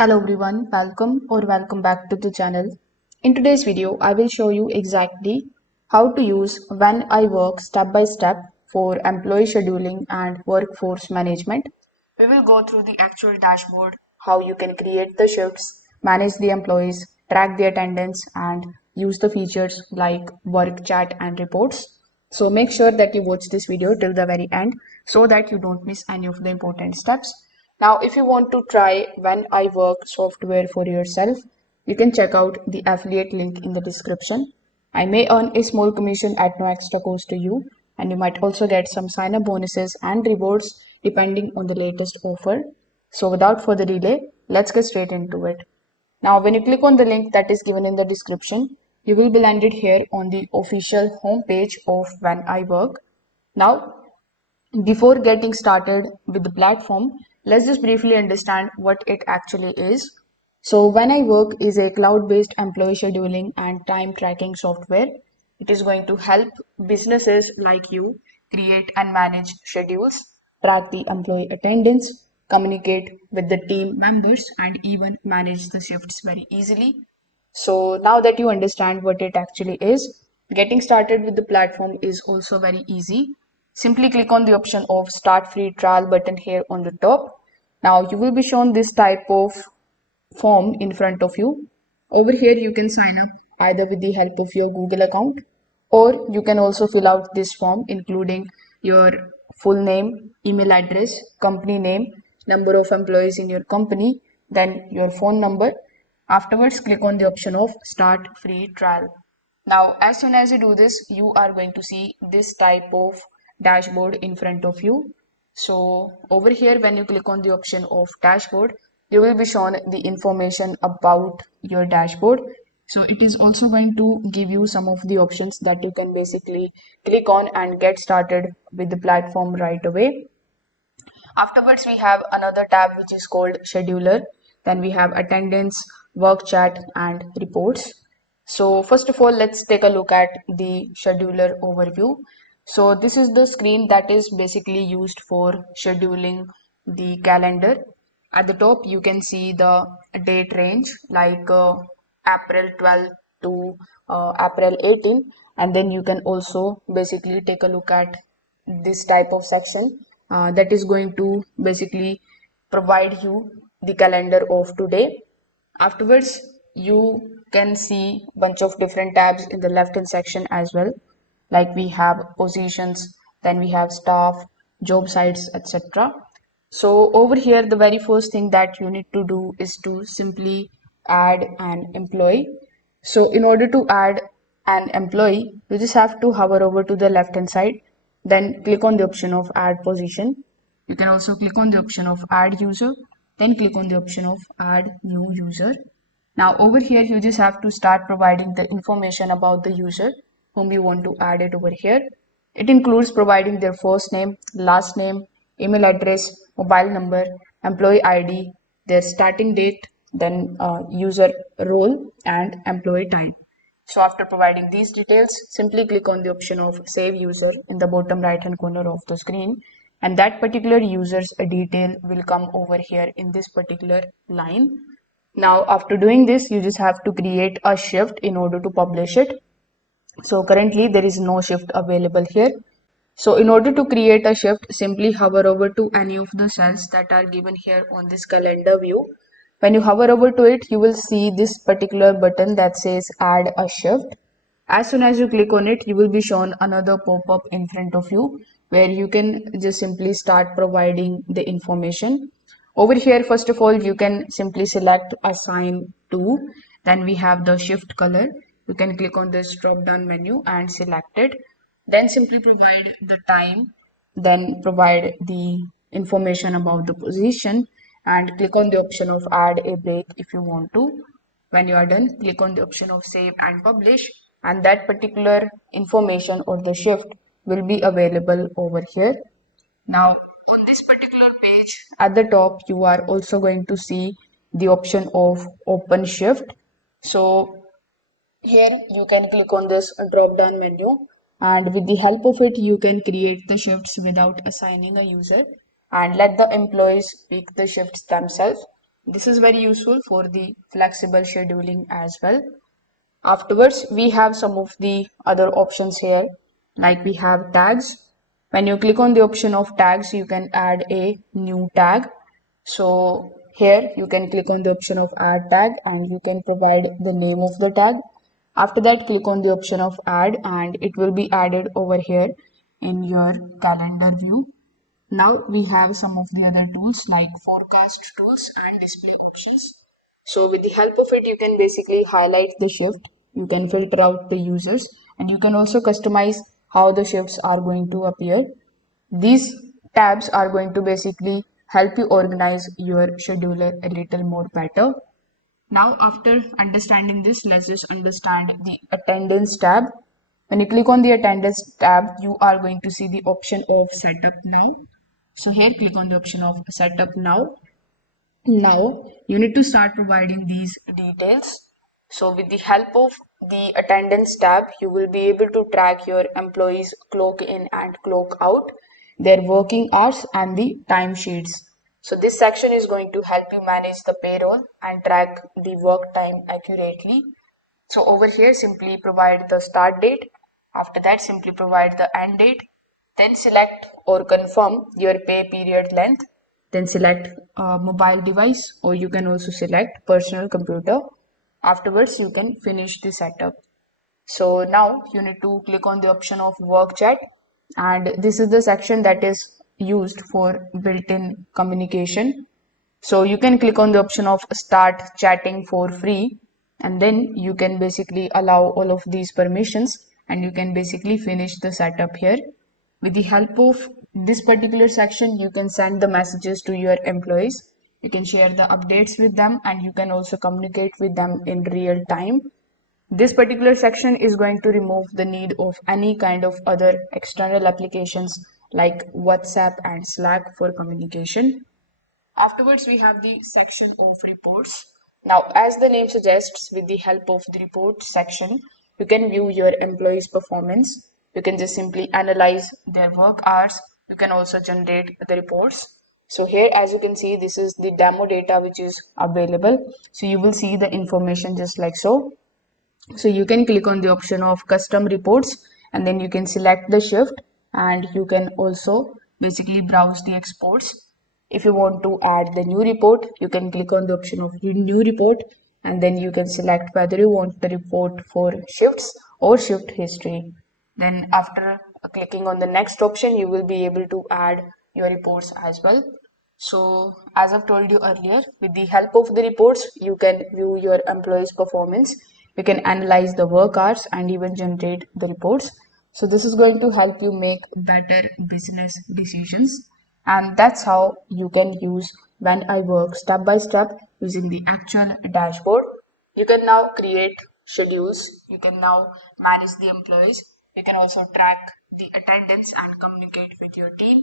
Hello everyone, welcome back to the channel. In today's video, I will show you exactly how to use When I Work step by step for employee scheduling and workforce management. We will go through the actual dashboard, how you can create the shifts, manage the employees, track the attendance, and use the features like work chat and reports. So make sure that you watch this video till the very end so that you don't miss any of the important steps. Now, if you want to try When I Work software for yourself, you can check out the affiliate link in the description. I may earn a small commission at no extra cost to you, and you might also get some sign up bonuses and rewards depending on the latest offer. So, without further delay, let's get straight into it. Now, when you click on the link that is given in the description, you will be landed here on the official homepage of When I Work. Now, before getting started with the platform, let's just briefly understand what it actually is. So, When I Work is a cloud-based employee scheduling and time tracking software. It is going to help businesses like you create and manage schedules, track the employee attendance, communicate with the team members, and even manage the shifts very easily. So, now that you understand what it actually is, getting started with the platform is also very easy. Simply click on the option of Start Free Trial button here on the top. Now you will be shown this type of form in front of you. Over here you can sign up either with the help of your Google account, or you can also fill out this form including your full name, email address, company name, number of employees in your company, then your phone number. Afterwards, click on the option of Start Free Trial. Now, as soon as you do this, you are going to see this type of dashboard in front of you. So over here, when you click on the option of dashboard, you will be shown the information about your dashboard. So it is also going to give you some of the options that you can basically click on and get started with the platform right away. Afterwards, we have another tab which is called scheduler. Then we have attendance, work chat, and reports. So first of all, let's take a look at the scheduler overview. So this is the screen that is basically used for scheduling the calendar. At the top, you can see the date range like April 12 to April 18, and then you can also basically take a look at this type of section that is going to basically provide you the calendar of today. Afterwards, you can see bunch of different tabs in the left hand section as well. Like we have positions, then we have staff, job sites, etc. So over here, the very first thing that you need to do is to simply add an employee. So in order to add an employee, you just have to hover over to the left hand side, then click on the option of add position. You can also click on the option of add user, then click on the option of add new user. Now over here, you just have to start providing the information about the user whom you want to add it over here. It includes providing their first name, last name, email address, mobile number, employee ID, their starting date, then user role and employee time. So after providing these details, simply click on the option of Save User in the bottom right hand corner of the screen, and that particular user's detail will come over here in this particular line. Now after doing this, you just have to create a shift in order to publish it. So currently there is no shift available here. So in order to create a shift, simply hover over to any of the cells that are given here on this calendar view. When you hover over to it, you will see this particular button that says add a shift. As soon as you click on it, you will be shown another pop-up in front of you where you can just simply start providing the information. Over here, first of all, you can simply select assign to. Then we have the shift color. You can click on this drop down menu and select it. Then simply provide the time, then provide the information about the position and click on the option of add a break if you want to. When you are done, click on the option of save and publish, and that particular information or the shift will be available over here. Now, on this particular page at the top, you are also going to see the option of open shift. So here you can click on this drop down menu, and with the help of it you can create the shifts without assigning a user and let the employees pick the shifts themselves. This is very useful for the flexible scheduling as well. Afterwards, we have some of the other options here, like we have tags. When you click on the option of tags, you can add a new tag. So here you can click on the option of add tag and you can provide the name of the tag. After that, click on the option of add and it will be added over here in your calendar view. Now we have some of the other tools like forecast tools and display options. So with the help of it, you can basically highlight the shift, you can filter out the users, and you can also customize how the shifts are going to appear. These tabs are going to basically help you organize your scheduler a little more better. Now, after understanding this, let's just understand the attendance tab. When you click on the attendance tab, you are going to see the option of setup now. So here, click on the option of setup now. Now, you need to start providing these details. So with the help of the attendance tab, you will be able to track your employees' clock in and clock out, their working hours and the timesheets. So this section is going to help you manage the payroll and track the work time accurately. So over here, simply provide the start date. After that, simply provide the end date. Then select or confirm your pay period length. Then select mobile device, or you can also select personal computer. Afterwards, you can finish the setup. So now you need to click on the option of work chat, and this is the section that is used for built-in communication. So you can click on the option of start chatting for free, and then you can basically allow all of these permissions and you can basically finish the setup here. With the help of this particular section, you can send the messages to your employees, you can share the updates with them, and you can also communicate with them in real time. This particular section is going to remove the need of any kind of other external applications like WhatsApp and Slack for communication. Afterwards, we have the section of reports. Now, as the name suggests, with the help of the report section, you can view your employees' performance. You can just simply analyze their work hours. You can also generate the reports. So here, as you can see, this is the demo data which is available. So you will see the information just like so. So you can click on the option of custom reports and then you can select the shift and you can also basically browse the exports. If you want to add the new report, you can click on the option of new report and then you can select whether you want the report for shifts or shift history. Then after clicking on the next option, you will be able to add your reports as well. So as I've told you earlier, with the help of the reports, you can view your employees' performance, you can analyze the work hours and even generate the reports. So this is going to help you make better business decisions. And that's how you can use When I Work step by step using the actual dashboard. You can now create schedules, you can now manage the employees, you can also track the attendance and communicate with your team.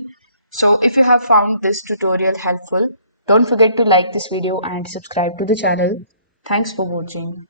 So if you have found this tutorial helpful, don't forget to like this video and subscribe to the channel. Thanks for watching.